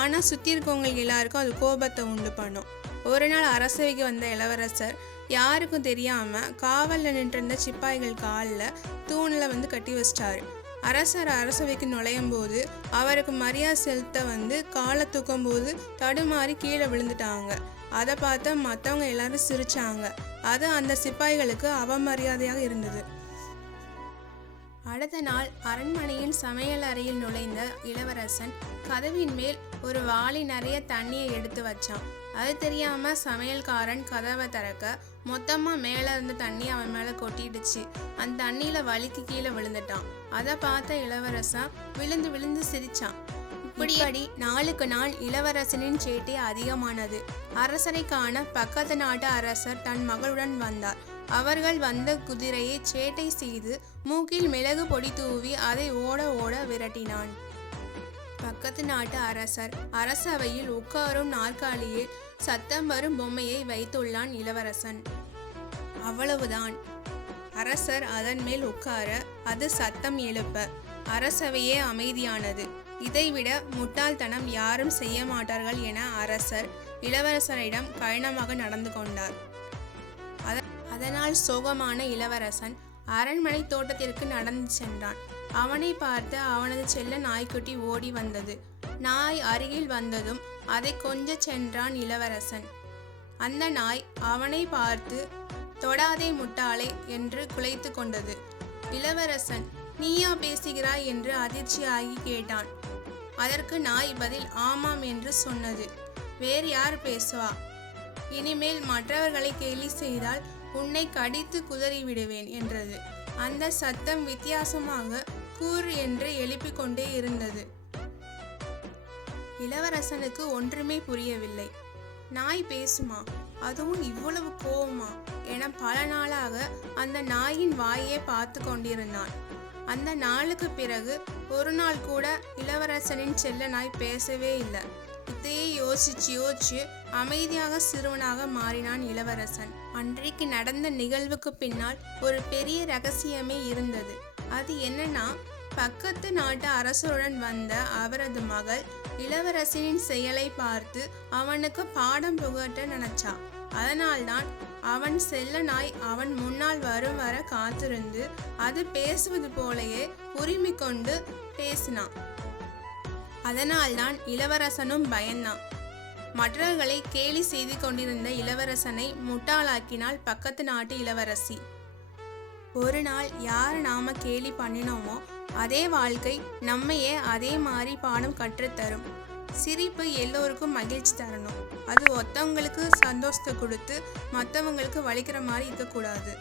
ஆனால் சுற்றி இருக்கவங்களுக்கு எல்லாருக்கும் அது கோபத்தை உண்டு பண்ணும். ஒரு நாள் அரசவைக்கு வந்த இளவரசர் யாருக்கும் தெரியாமல் காவலில் நின்றிருந்த சிப்பாய்கள் காலில் தூணில் கட்டி வச்சிட்டாரு. அரசர் அரசவைக்கு நுழையும் போது அவருக்கு மரியாதை செலுத்த காலை தூக்கும் போது தடுமாறி கீழே விழுந்துட்டாங்க. அதை பார்த்து மற்றவங்க எல்லாரும் சிரிச்சாங்க. அது அந்த சிப்பாய்களுக்கு அவமரியாதையாக இருந்தது. அடுத்த நாள் அரண்மனையின் சமையல் அறையில் நுழைந்த இளவரசன் கதவின் மேல் ஒரு வாளி நிறைய தண்ணியை எடுத்து வச்சான். அது தெரியாம சமையல்காரன் கதவை திறக்க மொத்தமாக மேலே இருந்த தண்ணி அவன் மேலே கொட்டிடுச்சு. அந்த தண்ணியில வலிக்கு கீழே விழுந்துட்டான். அதை பார்த்த இளவரசன் விழுந்து விழுந்து சிரிச்சான். இப்படி நாளுக்கு நாள் இளவரசனின் சேட்டை அதிகமானது. அரசரை காண பக்கத்து நாட்டு அரசர் தன் மகளுடன் வந்தார். அவர்கள் வந்த குதிரையை சேட்டை செய்து மூக்கில் மிளகு பொடி தூவி அதை ஓட ஓட விரட்டினான். பக்கத்து நாட்டு அரசர் அரசவையில் உட்காரும் நாற்காலியில் சத்தம் வரும் பொம்மையை வைத்துள்ளான் இளவரசன். அவ்வளவுதான். அரசர் அதன் மேல் உட்கார அது சத்தம் எழுப்ப அரசவையே அமைதியானது. இதைவிட முட்டாள்தனம் யாரும் செய்ய மாட்டார்கள் என அரசர் இளவரசரிடம் கடினமாக நடந்து கொண்டார். அதனால் சோகமான இளவரசன் அரண்மனை தோட்டத்திற்கு நடந்து சென்றான். அவனை பார்த்து அவனது செல்ல நாய்க்குட்டி ஓடி வந்தது. நாய் அருகில் வந்ததும் அதை கொஞ்ச சென்றான் இளவரசன். அந்த நாய் அவனை பார்த்து தொடாதே முட்டாளே என்று குலைத்து கொண்டது. இளவரசன் நீயா பேசுகிறாய் என்று அதிர்ச்சியாகி கேட்டான். அதற்கு நாய் பதில் ஆமாம் என்று சொன்னது. வேறு யார் பேசுவா? இனிமேல் மற்றவர்களை கேலி செய்தால் உன்னை கடித்து குதறி விடுவேன் என்றது. அந்த சத்தம் வித்தியாசமாக கூர் என்று எழுப்பிக் கொண்டே இருந்தது. இளவரசனுக்கு ஒன்றுமே புரியவில்லை. நாய் பேசுமா? அதுவும் இவ்வளவு கோவமா என பல நாளாக அந்த நாயின் வாயை பார்த்து கொண்டிருந்தான். அந்த நாளுக்கு பிறகு ஒரு நாள் கூட இளவரசனின் செல்ல நாய் பேசவே இல்லை. இதையே யோசிச்சு அமைதியாக சிறுவனாக மாறினான் இளவரசன். அன்றைக்கு நடந்த நிகழ்வுக்கு பின்னால் ஒரு பெரிய ரகசியமே இருந்தது. அது என்னன்னா, பக்கத்து நாட்டு அரசருடன் வந்த அவரது மகள் இளவரசனின் செயலை பார்த்து அவனுக்கு பாடம் புகட்ட நினைச்சா. அதனால்தான் அவன் செல்ல நாய் அவன் முன்னால் வரும் வர காத்திருந்து அது பேசுவது போலயே உரிமை கொண்டு பேசினான். அதனால்தான் இளவரசனும் பயந்தான். மற்றவர்களை கேலி செய்து கொண்டிருந்த இளவரசனை முட்டாளாக்கினாள் பக்கத்து நாட்டு இளவரசி. ஒரு நாள் யார் நாம கேலி பண்ணினோமோ அதே வாழ்க்கை நம்மையே அதே மாதிரி பாடம் கற்றுத்தரும். சிரிப்பு எல்லோருக்கும் மகிழ்ச்சி தரணும். அது ஒருத்தவங்களுக்கு சந்தோஷத்தை கொடுத்து மற்றவங்களுக்கு வலிக்கிற மாதிரி இருக்கக்கூடாது.